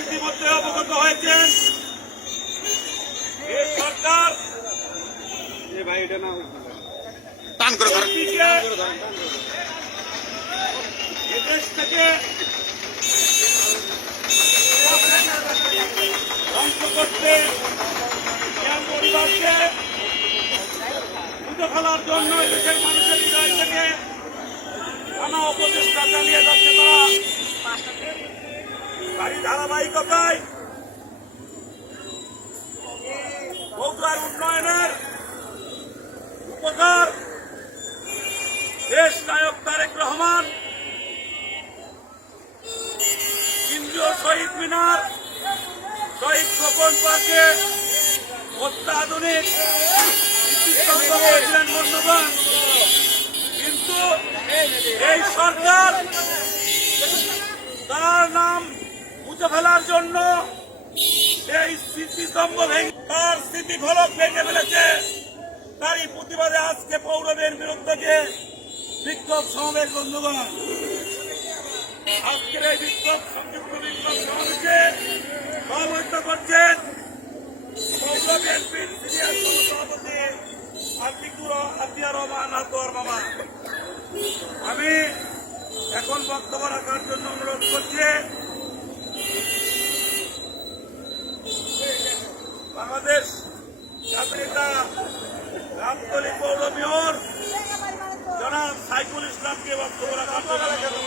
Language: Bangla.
ইতিমধ্যে অবগত হয়েছেন। সরকার টান করে এদেশ থেকে ধ্বংস করতে পরিবারকে ফেলার জন্য দেশের মানুষের তারই ধারাবাহিকতায় বগুড়ার উন্নয়নের উপকার দেশ নায়ক তারেক রহমান, কেন্দ্রীয় শহীদ মিনার, শহীদ স্বপন পার্কে অত্যাধুনিক করেছিলেন বন্ধুগণ। কিন্তু এই সরকার তার নাম মুছে ফেলার জন্য সেই স্মৃতিস্তম্ভ ভেঙে তার স্মৃতি ফলক ভেঙে ফেলেছে। তারই প্রতিবাদে আজকে পৌরবের বিরুদ্ধে যে বিক্ষোভ সমাবেশ বন্ধুগণ। আজকের এই বিক্ষোভ সংযুক্ত বিক্ষোভ সমাবেশে করছেন আমি এখন বক্তব্য রাখার জন্য অনুরোধ করছি জাতীয় নেতা রামতলী পৌর মেয়র জনাব সাইফুল ইসলামকে বক্তব্য রাখার জন্য